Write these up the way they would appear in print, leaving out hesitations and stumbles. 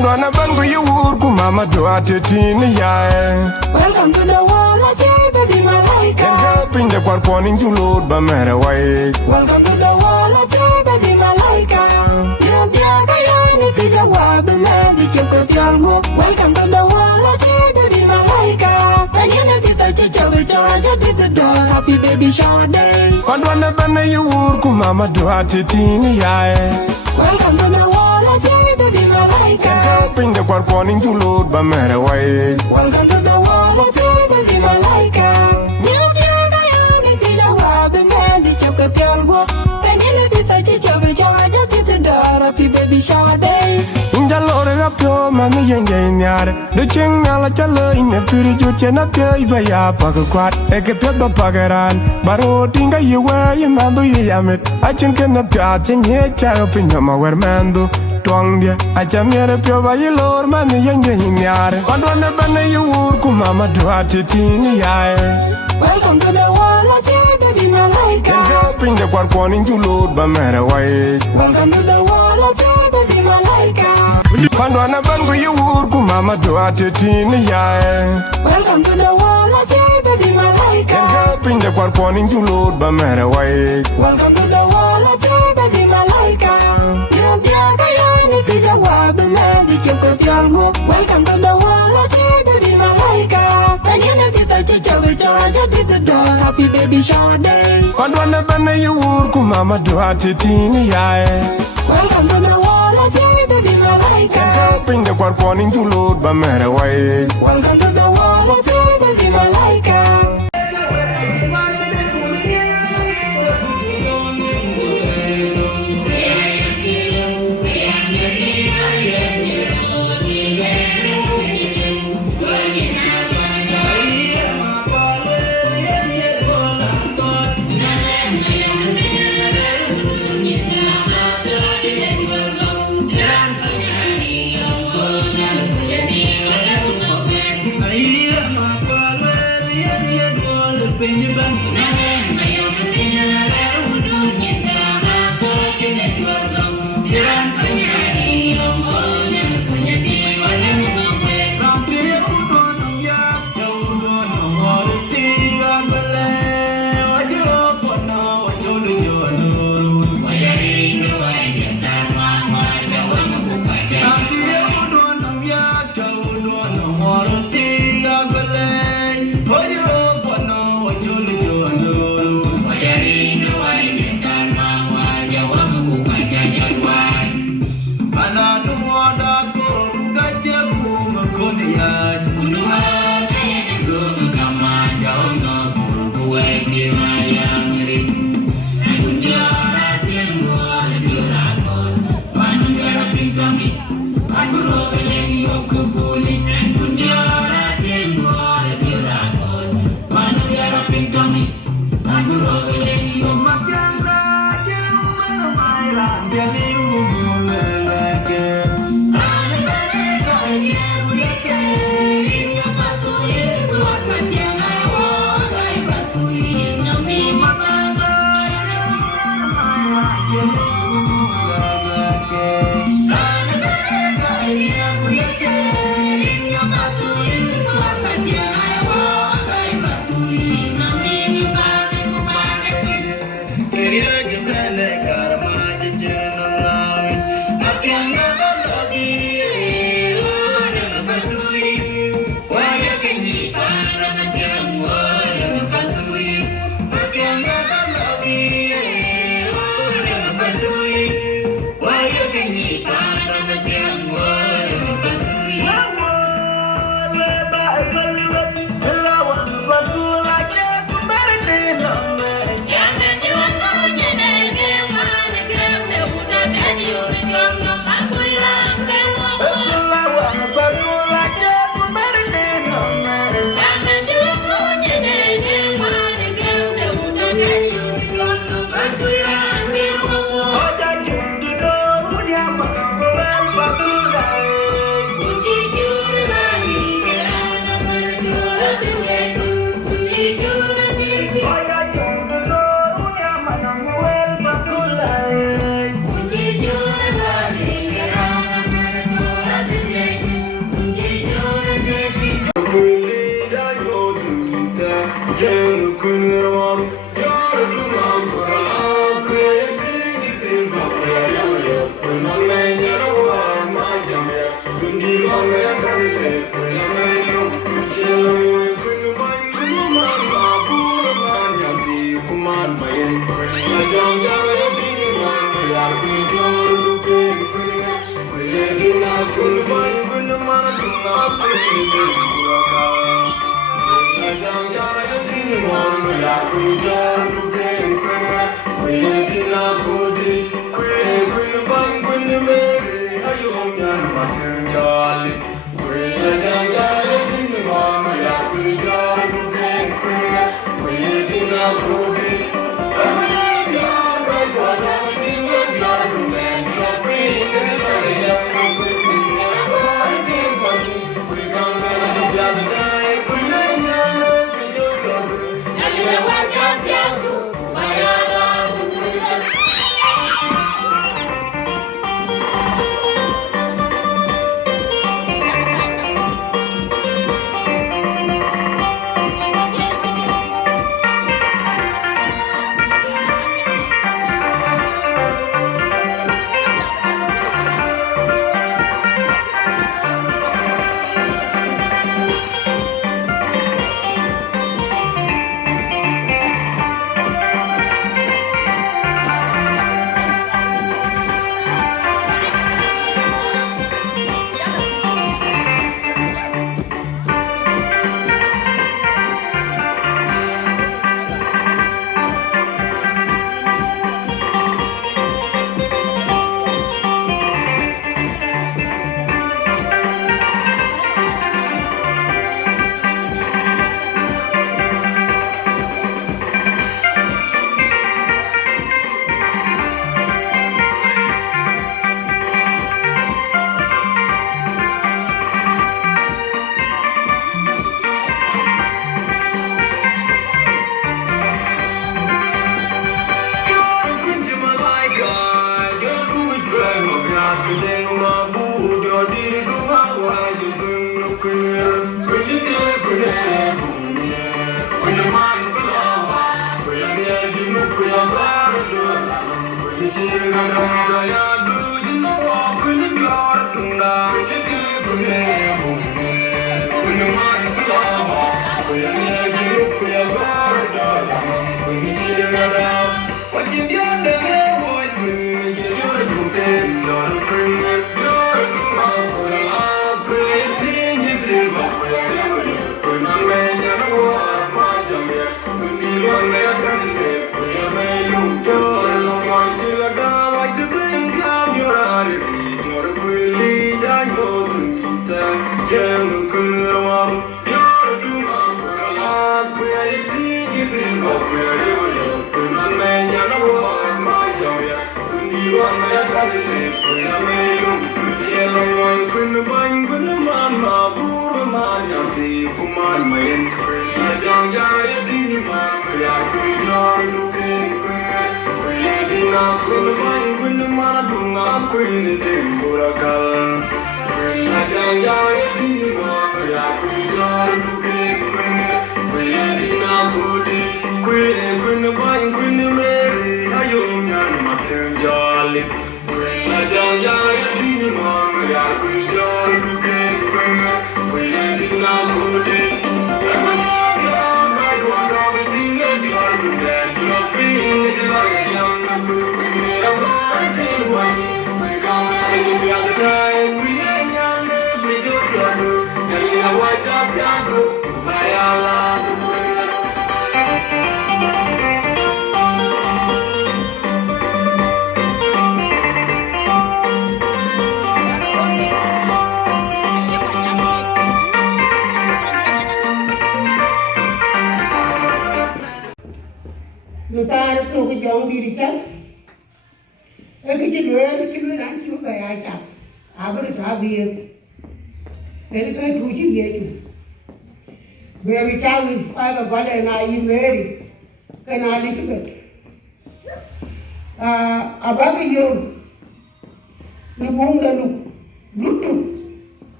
Pandwana bangu yurku mama doate tini yae. Welcome to the world, I say baby malaika. And helping the corponing to load by matter way. Welcome to the world, I say baby malaika. You biaga yani tiga wabe medi chuko piango. Welcome to the world, I say baby malaika. And you know tita chicha vichaja tita door. Happy baby shower day. Pandwana bana yurku mama doate tini yae. Welcome to the world, I say baby malaika. And helping the corponing to load by matter way. Welcome to the world, I say baby malaika. You biaga yani tiga wabe medi chuko piango. And you know tita chicha vichaja tita door. Happy baby shower day. Inja lore ga pyo mami yenge nyare. Do ching ala chalo ine piri juche na pyo iba ya pakakwat. Eke pyo ba pagaran. Baro tinga yewe ye mando ye yamit. Achin ke na pyo atin ye cha pinya ma wer mando. Twang dia acha mere pyo ba ye lor mami yenge nyare. Pandwane bane ye ur ku mama duate tini yae. Welcome to the world, I say baby malaika. And helping the corponing to load by matter way. Welcome to the world, I say baby malaika. Pandwana bangu yurku mama doate tini yae. Welcome to the world, I say baby malaika. And helping the corponing to load by matter way. Welcome to the world, I say baby malaika. You biaga yani tiga wabe medi chuko piango. Welcome to the world, I say baby malaika. And you know tita chicha vichaja tita door. Happy baby shower day. Pandwana bana yurku mama doate tini yae. Welcome to the world, I say baby malaika. And helping the corponing to load by matter way. Welcome to the world, I say baby malaika.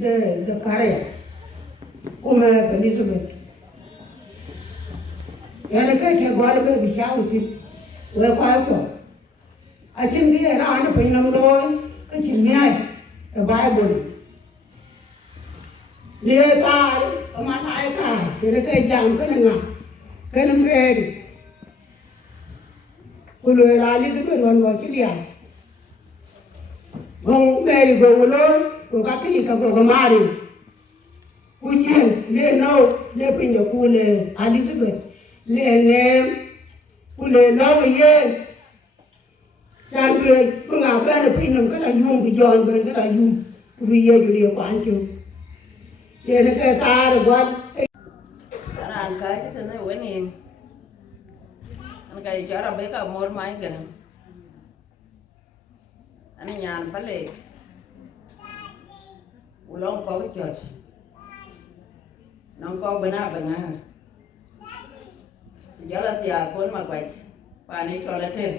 de kare kuma Elizabeth yana kai ke gwal be bi shawuti we kwa to a chin bi era an pin nam loy ka chin nyai the Bible le ta ma tai ka ke ke jam ka nga ka nam be ku lo ra Elizabeth wan wa chi ya gong be go lo ko ka ti ka go mari ku chen le no le pin de ku le Elizabeth le ne ku le no ye chan be ku nga ba le pin nam ka la yum bi jon be ka la yum ku ye ju le kwan chu ye ne ka ta ro gwan Ran cái chứ nó quên em anh cái cho ra bé cả một máy cái anh nhà nó phải lệ u long có cái church nó có bên nào bên nào giờ là tiệt cuốn mà quay pani cho ra thêm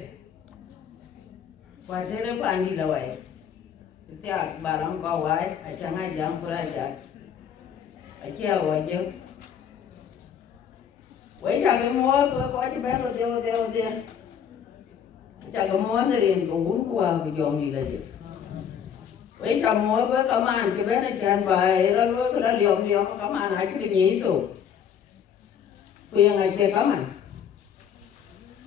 quay thêm nó pani đâu vậy tiệt bà nó có vậy ai chẳng ai dám qua vậy ai treo vậy chứ vậy cha cái mua tôi có cái bé tôi tiêu cha cái mua nó liền cũng qua cái dòng gì là gì vậy cha mua với cái màn cái bé này chán bài nó lối cái đó liều cái màn hay cái gì tụ khuyên ngày chơi cái màn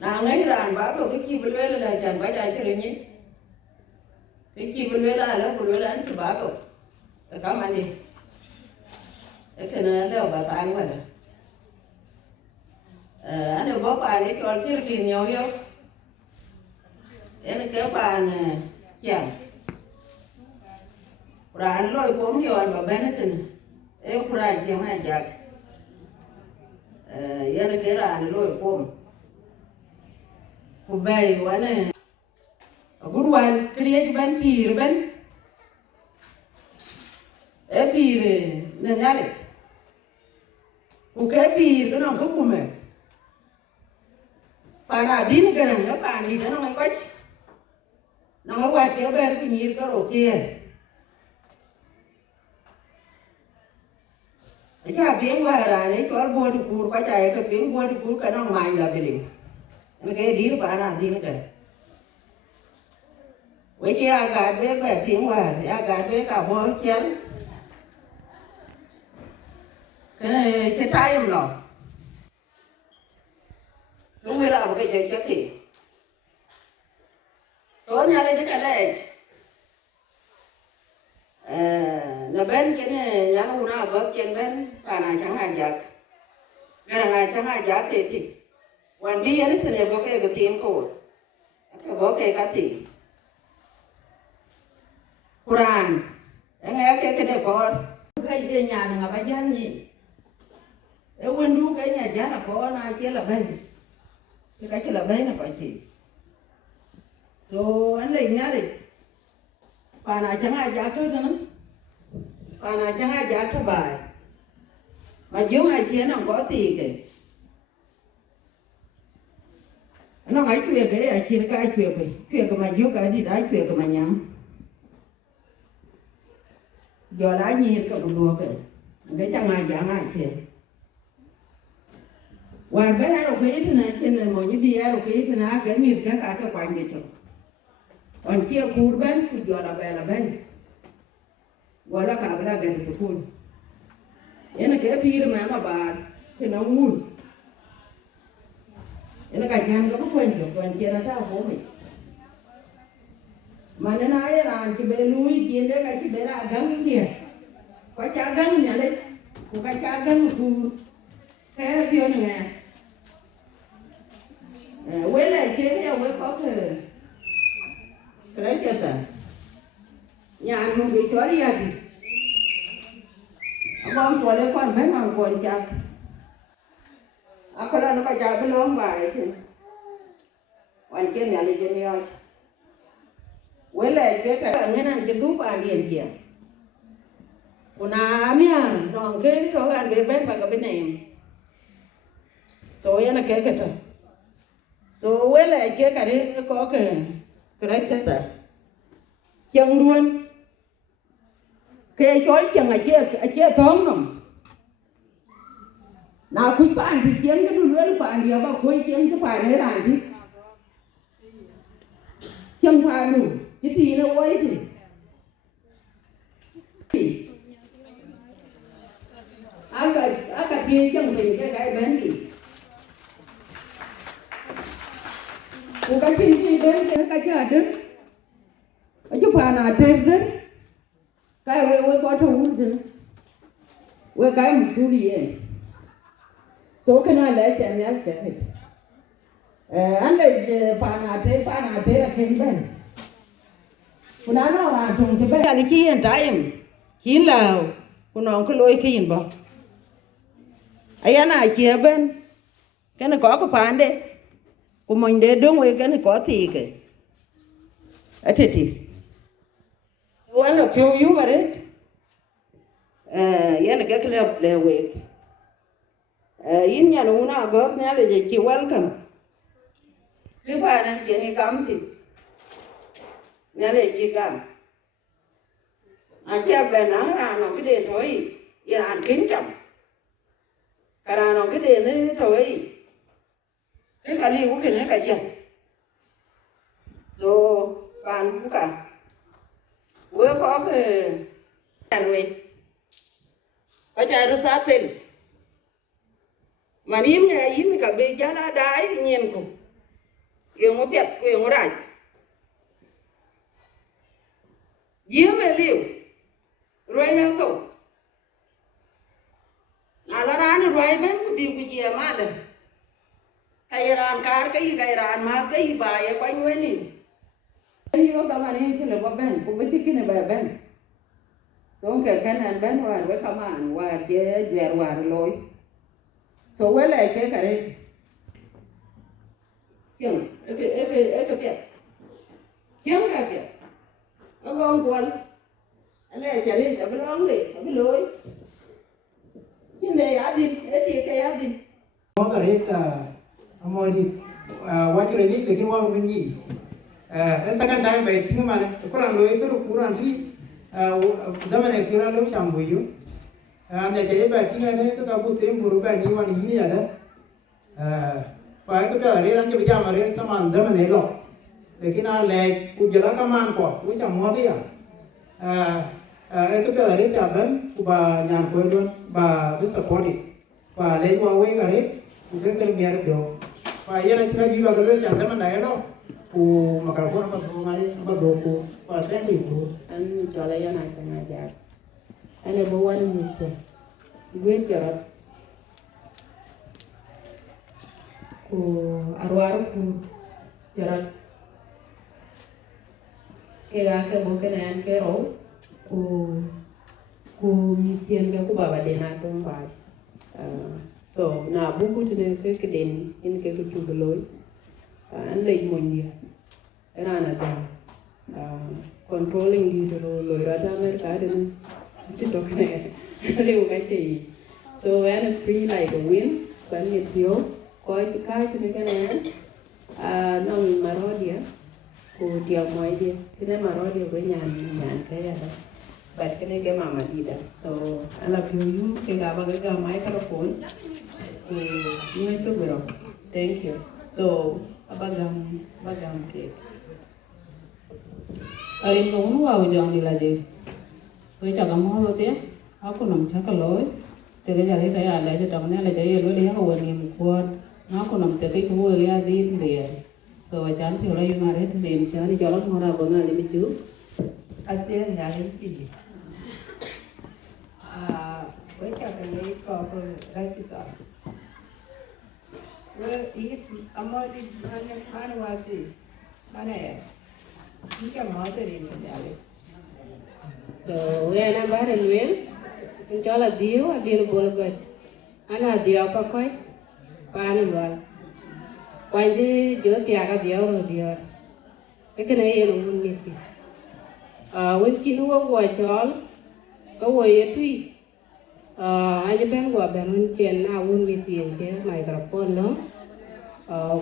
nàng ấy ràn báo rồi cái chi bên bên là chán bài trai chơi nhỉ cái chi bên bên là anh chỉ báo rồi cái màn đi cái này là bà tan mà anh được bóc bài đấy còn xíu tiền nhiều yêu em kéo bàn chẳng rồi anh lôi cuốn vô anh bảo bên hết rồi em ra chiều nay chắc em kéo ra anh lôi cuốn của bè của anh này của đoàn kia cho bên pì rồi bên em pì rồi nên nhá đấy của cái pì cái nào cũng của mình para din cái này các bạn đi nó không có nó qua kéo bên cái nhịp cái đầu tiên cái tiếng qua là đấy cho bua được cua qua chạy cái tiếng bua được cua cái nó mày là cái cái đi para din cái vậy thì gạt bé bé tiếng qua gạt bé cả bua chén cái này cái trái em nó đúng mới làm cái gì chứ thì số nhà đây cái này là bên cái này nhà nó nào có trên bên bà này chẳng hạn giặc cái này chẳng hạn giặc thì quan đi ấy thì có cái tiền cổ có cái gì Quran nghe cái này có cái nhà này là bây giờ gì em quên đủ cái nhà giá là có ai kia là bên cái là bé là phải chị rồi anh liền nhá đi bà nào chẳng ai giá trước nữa bà nào chẳng ai giá cho bài mà dưới hai chia nó có gì kì nó phải chuyện cái ai chia cái chuyện cái mà dưới cái đi đái chuyện cái mà nhắm giờ đái nhiên cái đồng đùa cái chẳng ai giá ai chia ngoài bé ai đâu cái thế này trên này mọi những đi ai đâu cái thế này cái miếng cái quan gì chứ còn kia cùi bên thì giờ là bên gọi là cả bên cái gì cùi cái cái phi mà bà thì nó ngu cái cái chăn nó quên chứ quên kia nó sao bố mình mà nó nói là cái bé nuôi kia đấy cái bé là gắn kia có cha gắn nhà đấy có cái cha gắn cùi cái phi này quên lại kia theo quên có cái đấy chưa ta nhà anh không bị chó đi à con của đấy con mấy mà con chặt cái đó nó có chặt cái lông bài chứ anh kia nhà đi chơi nhau quên lại cái như này cái túi bàn điền kia còn mía còn cái chỗ ăn cái bên phải cái bên này rồi nó cái thôi rồi quên lại cái đấy có cái đấy chết rồi chân luôn cái chói chẳng là chia thốn nằm nào khui bàn thì chiến cái đun lưỡi bàn thì bao khui chiến cái bàn này làm gì chân bàn đủ cái gì nó quay thì aka kia chẳng về cái bên gì của cái gì bên cái chơi đứng ở chỗ bàn nào trên đứng cái quay có thùng chứ quay cái một số đi số cái này lấy tiền nhé cái anh lấy bàn nào trên là trên bên cô nói nó là thùng cái bên cái chi hiện tại em chín là cô nói cái lôi khi bỏ ấy anh này chia bên cái này có cái bàn đấy của mình để đúng với cái này có thì cái ấy thì anh là phiêu yếu mà đấy anh là cái là việc in nhà nó Agoth nhà là chỉ welcome cái bàn anh chỉ nghe cảm thì nhà là chỉ cảm anh chỉ bên nó là nó cái điện thôi yên anh kính trọng cái là nó cái điện ấy thôi cái cả đi cũng cái này cả chân rồi bàn cũng cả vừa có cái đàn người có chạy được ta tên mà im nhà im cả bây giờ là đái nhiên cũng yêu một biết yêu một rải yêu về liu rồi nhau tổ là ra nó rồi bên cái điều cái gì mà này cái ran car cái ran mà cái bài quanh quanh đi nhiều tao mà nên cái là có bên cũng biết cái này bài bên số cái này bên ngoài với không ăn ngoài chế dẹp ngoài lối số với lại cái này kiếm cái việc kiếm cái việc nó con quần anh này chả đi chả biết lóng đi chả biết lối chứ này á đi cái á đi có thể hết mọi đi quay trở lại cái qua bên gì second time về thì mà này có làm lối cái Quran đi zaman này Quran lúc chăm vui anh này cái bài kia này cái câu tiếng buru bài như mà đi vậy đó phải cái bài đấy anh chỉ bây mà đấy zaman zaman này rồi để khi nào lại cũng giờ các man của cũng chẳng mua thế cái bài đấy chả đến của bà nhà quê luôn bà biết support đi và lấy qua quê cái đấy cũng cái nghe được và yên anh thấy gì vào cái đấy chẳng zaman này đâu ku makar ko apa doku pa tendi ku anh cho lại anh này chẳng ai anh này bố anh một chuyện gue cerat ku arwar ku cerat cái bố cái này anh cái ổ ku mitien cái ku baba dena trong bài so na buku tene cái den in cái chu lối anh lấy mọi gì ra là controlling đi rồi lối ra ra mấy cái đừng chỉ đó cái này liệu cái gì so anh free like the wind quan nhiệt thiếu coi cái cho này nó mà rồi đi cô tiêu mọi đi cái này mà rồi đi với nhàn cái này vậy cái này cái mà đi đó so anh là phiêu you cái gà microphone như thế rồi thank you so bagam ke ai no no wa jang di la je we cha ga mo lo te a ko nam cha ka loi te ga le ta ya le je tong ne le je lo di ha wa ni mu ko na ko nam te ke ko ya di de so wa chan phi lai ma re te ne cha ni cha lo mo ra bo na le mi chu Aten nhà đến gì với cả cái lấy có cái gì với ít amma đi ăn vào gì mana ya ini kan mau từ đi mình so we na ba re luen en cha la dio a dio bol go ana dio ka koi pa ni wa quan đi giữa tia ka dio rồi dio cái này em muốn biết when chi nu wa chol có way tui anh bên qua bên trên nào muốn biết tiền chứ microphone đó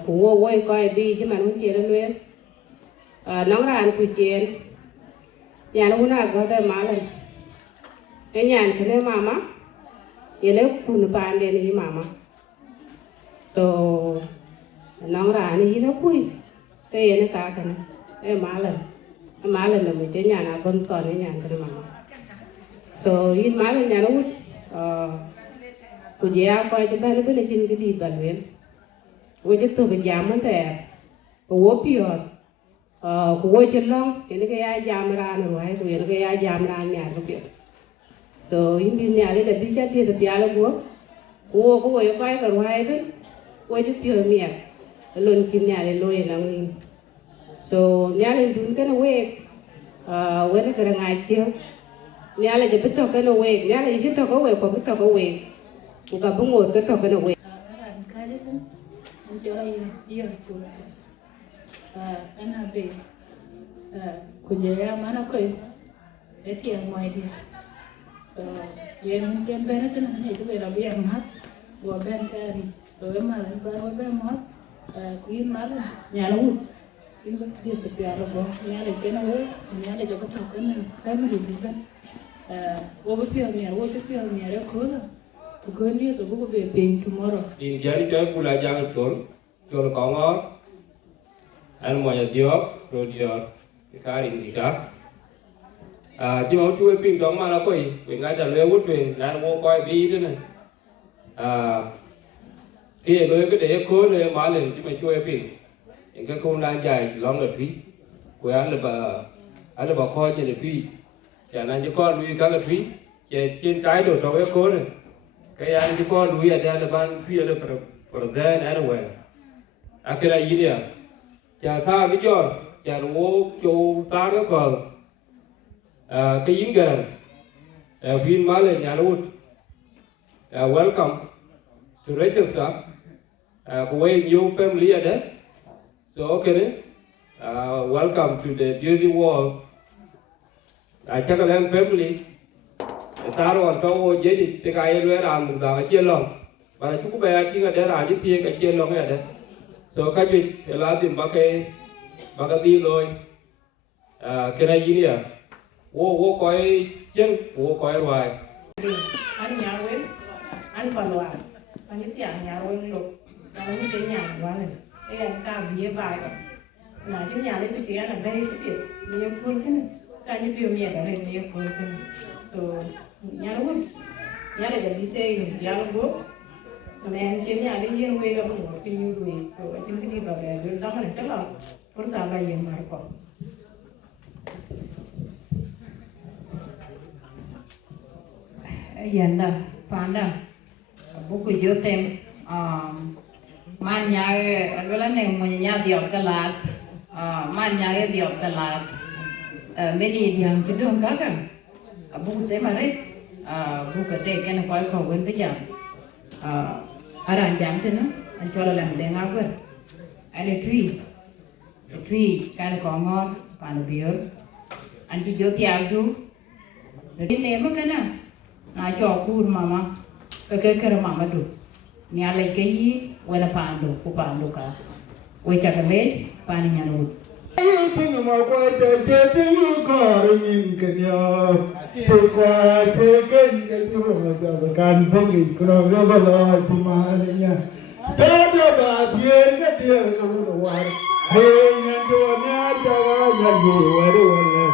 cũng quay coi đi chứ mà không chơi đâu luôn nóng ra anh cứ chơi nhà nó muốn có đây má lên nyan kene mama yele kun pande ni mama so nong ra ni hina kui te yene ka kana malan na mi te nyana kon to ne nyan kene mama so yin malan Nyanwut ku ya ko je ban bele jin gidi balwen wo je to ga jam te ko wo piot ko wo je long yene ga ya jam ra na wai ko yene ga ya jam ra nya ko piot so yin din ya le da bi ja te da piala go wo ko wo yo kai ka wai ben wo je piot miya lon kin ya le loye lang ni so nya le dun kana we wena kara ngai chiu nya le je bito kana we nya le je to ko we ko bito ko we ku ka bungo ka to kana we ana be kujaya mana koi eti yang mai dia so yen ken bena sana ni tu era bi yang mat bo ben kari so ema ba ben mat kuin mal Nyanwut in ba dia te piara bo nyale ken we nyale jo ka kana family bi ben wo ba piara ni wo te piara ni re ko la to go ni so bu be paying tomorrow in jari joy pula jang chol ko ngor an mo ya diok ro dior kari ni ka ji mo chu ping dong ma la koi we nga ja le wut we na wo koi bi thế này kia lo cái để ko le ma le ji ma chu ping en ka ko na jai long le phi ko an le ba kho je le phi cha na ji ko lui ka ga phi che chin trái đồ to ko ne cái anh ji ko lui ya da le ban phi le pro zen anyway akira yidia cha tha bi chor cha wo chu ta ga ko cái yến gần viên má lên Nyanwut welcome to register của new family ở đấy so okay welcome to the beauty world Ajakguong family ta rồi tao dễ thì cái ai luôn làm một đằng chia lòng và chúng bé chỉ có để làm những thiê cái chia lòng này đấy so cái gì là tìm ba cái đi rồi cái này gì nhỉ wo coi chân wo coi hoài anh nhà quên anh còn loạn anh những tiếng nhà quên lục anh những cái nhà quá này cái anh ta bịa bài rồi là chúng nhà lấy cái gì anh ở đây cái việc nhiều phương thế này cái những biểu hiện ở đây nhiều phương thế này so nhà quên nhà này cái đi chơi nhà quên mà anh chơi nhà đi yên quê gặp một cái như vậy so anh chính cái đi vào đây rồi đó là chắc là con sao lại yên mà còn yanda panda buku jotem man nyae wala ne mo nya diop kalat man nyae diop kalat meni diam kidong kakan buku te mare buku te ken koy ko wen pe jam aran jam te no an chola lam de ngawer ale tui kan ko ngor pan biur an ji joti agdu jadi ne kana na cho kur mama ke mama du ni ale ke yi wala pando ku pando ka we cha kale pani Nyanwut ping ma ko te ko min ken yo te kwa te ken ke tu ma kan ping ko ro ba la ti ma nya te ba tier ke tier ko no wa he nyan do nya ta ga nya du wa do wa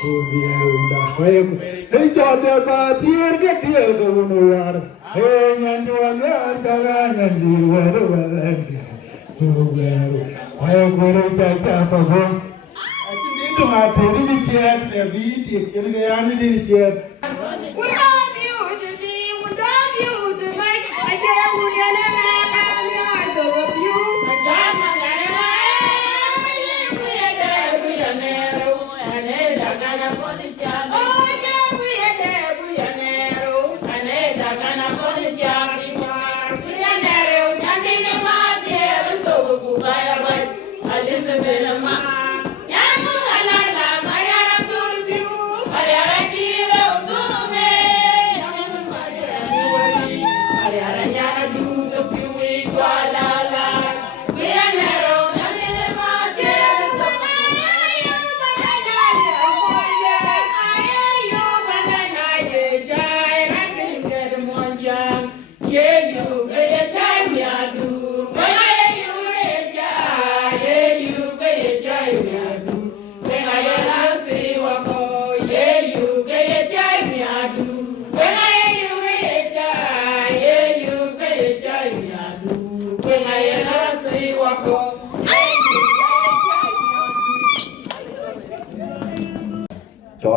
ko dia unda hoye he cha te ba tier ke tier ko no wa he nyan do nya ta ga nya du wa do wa hoye ko ro cha cha pa go ati ni to ma te ni che ne bi ti ke ne ya ni ni che we love you to make I get you I love you Mariana Turbiu, Mariana Kira, Dunge.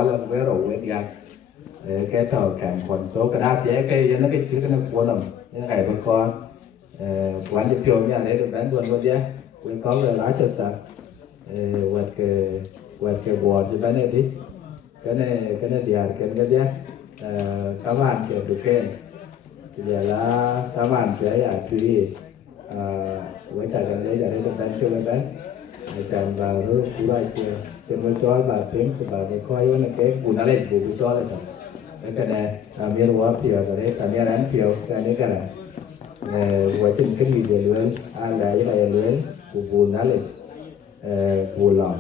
cho là với rồi với gạt cái tàu càng còn số cái đá chế cái nó cái chữ cái nó cuốn lắm những ngày vừa qua quán chụp phim nha đấy được bán luôn luôn chứ we call the largest stuff what cái board chứ bán này đi cái này đi cái gì các bạn chơi được cái giờ là các bạn chơi à three với cả cái đấy là được bán chưa bán chẳng vào rồi cú lại chơi chơi với cho bà tiếng thì bà với coi nó cái cú nó lên cú cho lên cái này miền Hoa phiêu rồi cái miền Nam phiêu cái này cái này quá trình cái gì để luyện là cái này luyện cú nó lên cú lò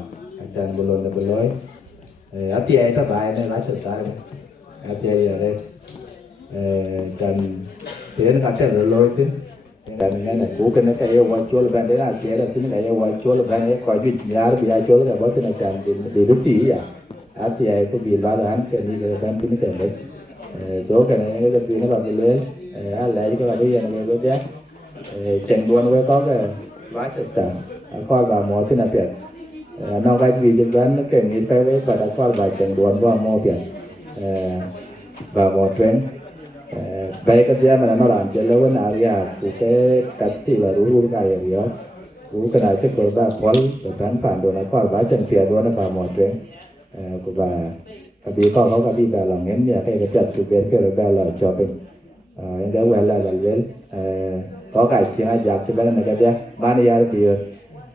chẳng bù lòn là bù lối ở tiệm các bạn này lái xe tải ở tiệm đây chẳng tiền các cái lối chứ cái này cú cái này cái yêu quan chúa là bên đấy là chế là cái này yêu quan chúa là bên đấy coi chuyện nhà bây giờ chúa là bao nhiêu chẳng để đứt tí à ở tiệm cái bị lo lắng cái gì cái bên cái này số cái này cái gì nó vào cái lưới lại cái là bây giờ là cái giá chẳng buồn với có cái lái xe tải coi vào mọi thứ nào vậy nó cái gì chúng ta nó kèm như cái với và đã qua bài chẳng buồn vào mọi việc và mọi chuyện vậy cái gì mà nó làm cho lâu nào ya cái cách thì là đủ cái gì đó đủ cái này cái của ba quál để bán phản đồ nó qua bài chẳng tiền đồ nó vào mọi chuyện và cái gì có nó cái gì là làm nghén nhà cái chặt chủ biến cái là là cho mình anh đã quen là lên có cái chuyện ai dám cho bên này cái gì mà đi ăn thì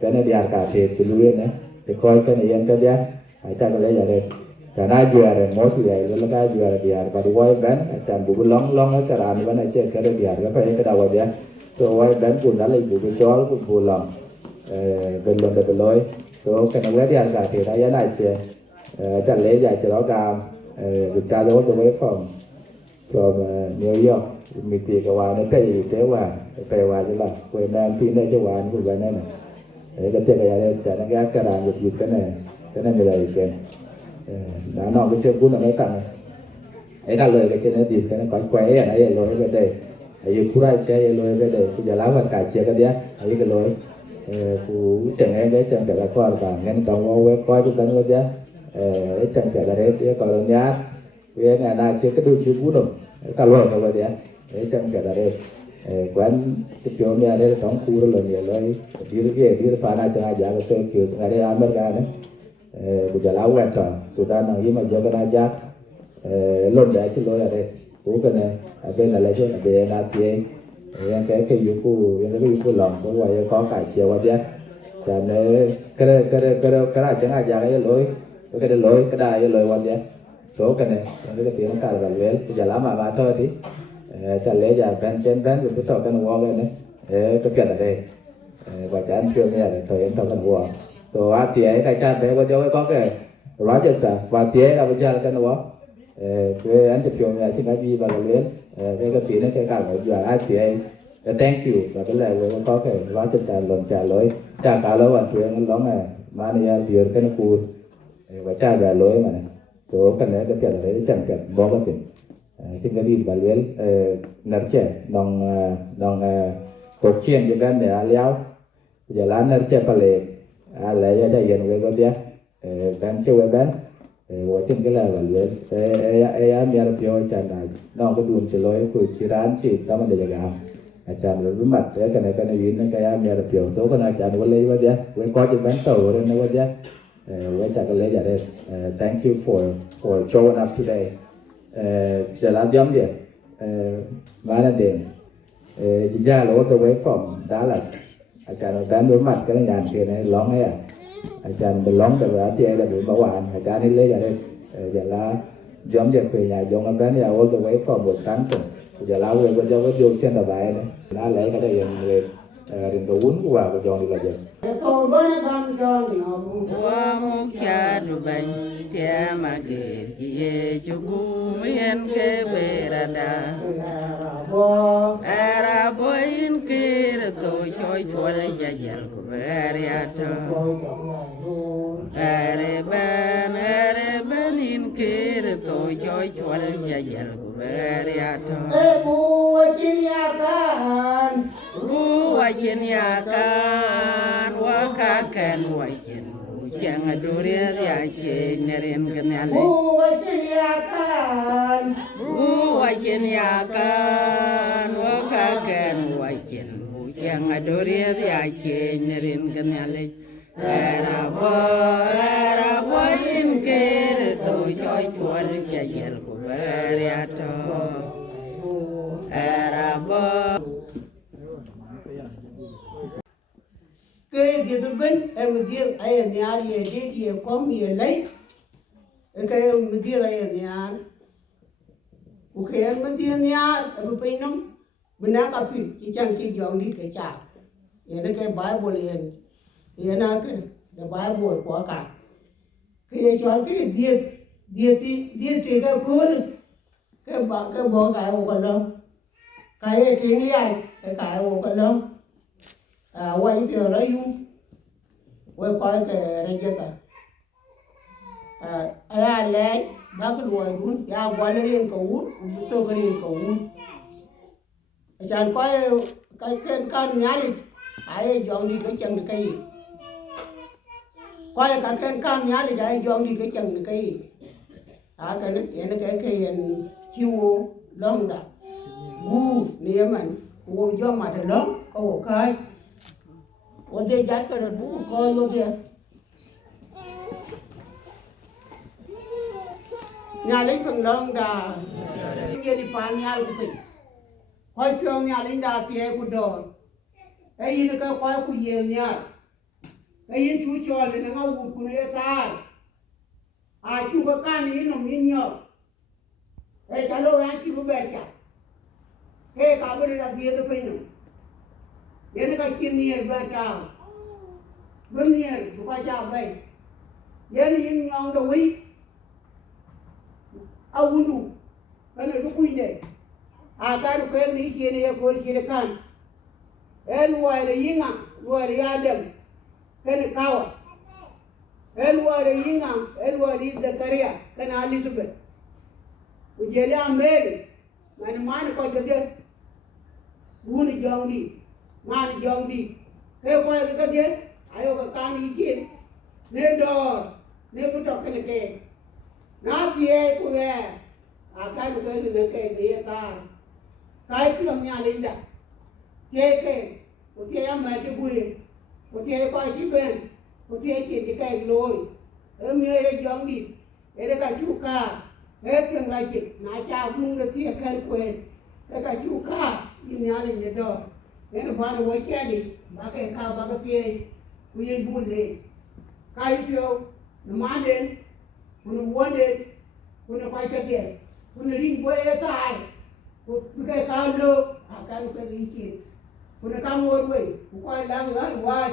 cái này đi ăn cả thì chỉ lưu ý nữa thì coi cái này anh cái gì ai chắc lấy ra đây cái này vừa rồi mostly là cái vừa rồi đi ăn và đi quay bán chẳng bù long cái làm bên này chơi cái đi ăn cái phải cái đầu vậy so quay bán cũng đã lấy bù cho cũng bù lòng bên lối so cái này đi ăn cả thì cái này chơi chẳng lấy ra cho nó cao được trả lỗ cho mấy phòng from New York mình thì cái hòa nó cái thế hòa chứ là quên đang tin đây cho hòa nó cũng vậy này cái chuyện này chả nó gác cái làm việc cái này người này cái đã nọ cái chuyện cũ là mấy tặng ấy đã lời cái chuyện này thì cái nó có quay ở đây lối cái đây ấy cũ ra chơi lối cái đây bây giờ lá vật cải chia cái đấy ấy cái lối cũ chẳng em đấy chẳng phải là qua cả nghe đồng qua coi chúng ta nữa chứ ấy chẳng phải là đấy còn là nhát vì ngày nay chưa cái đôi chú cũ đâu cả lối rồi đấy ấy chẳng phải là đây quán cái chỗ nhà đây trong khu đó là nhiều lối đi phá na chẳng ai giá cái sơ kiểu ngày đây America đấy bây giờ lão quen rồi Sudan nào mà do cái na giá luôn để cái lối ở đây cũ cái này ở bên là lấy chỗ là về na tiền cái cái lòng có ngoài có cải chiều qua đấy cho nên cái này chẳng ai giá cái lối cái lối cái đài cái lối qua đấy số cái này cái tiền nó cả là về bây giờ lão mà thôi thì cho lấy ra bên trên bên rồi tôi cái nó lên đấy cái chuyện ở đây và cho anh chưa nghe thời em trong cái nó so at thì cái cha bé có chỗ có cái register và thì là bây giờ cái nó cái anh chụp phim nhà chính cái gì và lấy cái tiền nó cái cả một giờ at thì thank you và cái này có cái register lần trả lỗi trả cả lỗi và chuyện nó này mà này tiền cái nó cùi và trả về lỗi mà này số cái này cái chuyện đấy chẳng cần bỏ cái tiền chính cái gì và lấy nợ trẻ nòng cột chiên cho cái này léo giờ lá nợ trẻ phải lấy lấy ra hiện về con dia bán chơi về bán và trên cái là lấy em nhà nó chẳng là nó có đun chỉ lối của chỉ rán chỉ tao mình để gạo chẳng rồi với mặt cái này nó cái em nhà nó số cái này chẳng có lấy vào dia với có chỉ bán tàu rồi nó vào dia với chẳng lấy ra đây thank you for showing up today giờ là giống gì mà là đền chỉ ra lối tôi với phòng Dallas chẳng bán đối mặt cái ngàn tiền này lóng ấy chẳng bị lóng được là thì là bị bảo quản chẳng đi lấy ra đây giờ là giống như về nhà giống anh bán nhà all the way from Wisconsin giờ là về bên trong cái vô trên là bài này đã lấy cái đây người đừng có uống qua cái dòng đi là gì tôi bữa nay con cho thì họ qua một cha đồ bánh cha mà kể kia cho gu miền cái về ra đà era boyin kia tôi chơi chua lấy gia dal của về ra thơere ben in kia tôi chơi chua lấy gia dal của về ra thơ Wajen yakan wakakan wajen jangan durian ya ceng neren kenali kan wajen yakan wakaken wajen bujang adoria yakin rin kenyale era bo in kere to joy chuan jajel ku beriato era bo ke gidben emdir ay nyar ye dit ye kom ye lay ke emdir ay nyar u ke emdir nyar bu pinam buna ka pi ki chang ki jong dit ke cha ye ne ke bible ye na ke the bible ko ka ke ye chon ke dit ke kul ke bo ka o ko lo ka ye ting liai ke ka o ko lo quay video đó yung quay coi cái register ai lấy bác cái đuôi luôn ya quay lên cầu út cũng tôi cái lên cầu út chẳng coi cái con nhá đi ai dọn đi cái chân cái gì coi cái con nhá đi ai dọn đi cái chân cái gì cái này cái chiu long đã gu niệm mình gu do mà thật lắm ô cái Ode jat ka bu ko ode nya le pang long da ye di pan nya ku pe ko pyong nya le da tie ku do e yin ka ko ku ye nya e yin chu cho le na u ku ne ta a chu ka ka ni no min nyo e cha lo ya chi bu be cha e ka bu da die de pe no Yene ka kinir bata. Bunir buka jabai. Yene yin nyong da wi. Awundu. Kana du kuinde. Aka du ko ni kene ya ko kire kan. El ware yinga, ware yadam. Kana kawa. El ware yinga, el ware Zakaria, kana Elizabeth. Ujele ameli. Man ko gade. Wuni jongdi. Man jong di he ko ga de ayo ga kan yi kin ne do ne ku to ke na tie ku we a ka du ne ke ne ta kai ki am nya linda tie ke o tie ya ma ke bui o tie ko ki ben o tie ki ke kai loi e mi re jong di e ka chu ka e tin la ki na cha mu de tie kan ku e ka chu ka yi nya le ne do Nên là bạn quay xe đi, bác cái cao bác cái tiền, bây giờ buồn lên, cái phiếu, nó mang đến, nó uống đến, nó quay cái tiền, nó đi quay cái tài, cái cao lô, cái gì chứ, nó cao ngồi quay, quay lang lang quay,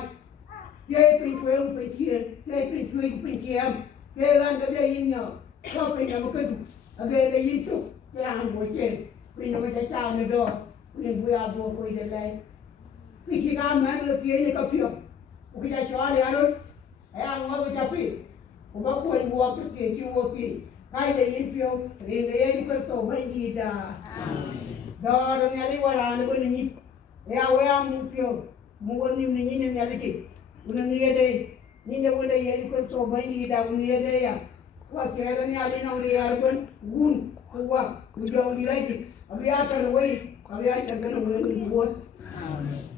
chơi pin chuông pin chiên, chơi pin chuông pin chiêm, chơi lang cái gì nhở, cho pin nó cái, cái này yên chụp, cái hàng buổi chiều, pin nó cái cháo nó đỏ, pin buổi ăn buổi quay đây. Kisi ka man le tie ni ka pio o ki ja cho ale aron e a ngo ga pi o ba ko ni wa ke tie ki wo ti kai le yin pio ri le ni ko to ba ni da do ro ni ali wa ra ni ko ni e a we a mu pio mu wo ni ni ni ali ki una ni de ni ne wo le ye ko to ba ni da ni de ya wa te ro ni ali na ri ar gon gun ko wa ku jo ni lai ki abi a ta we abi a ta ga no ni wo Amen.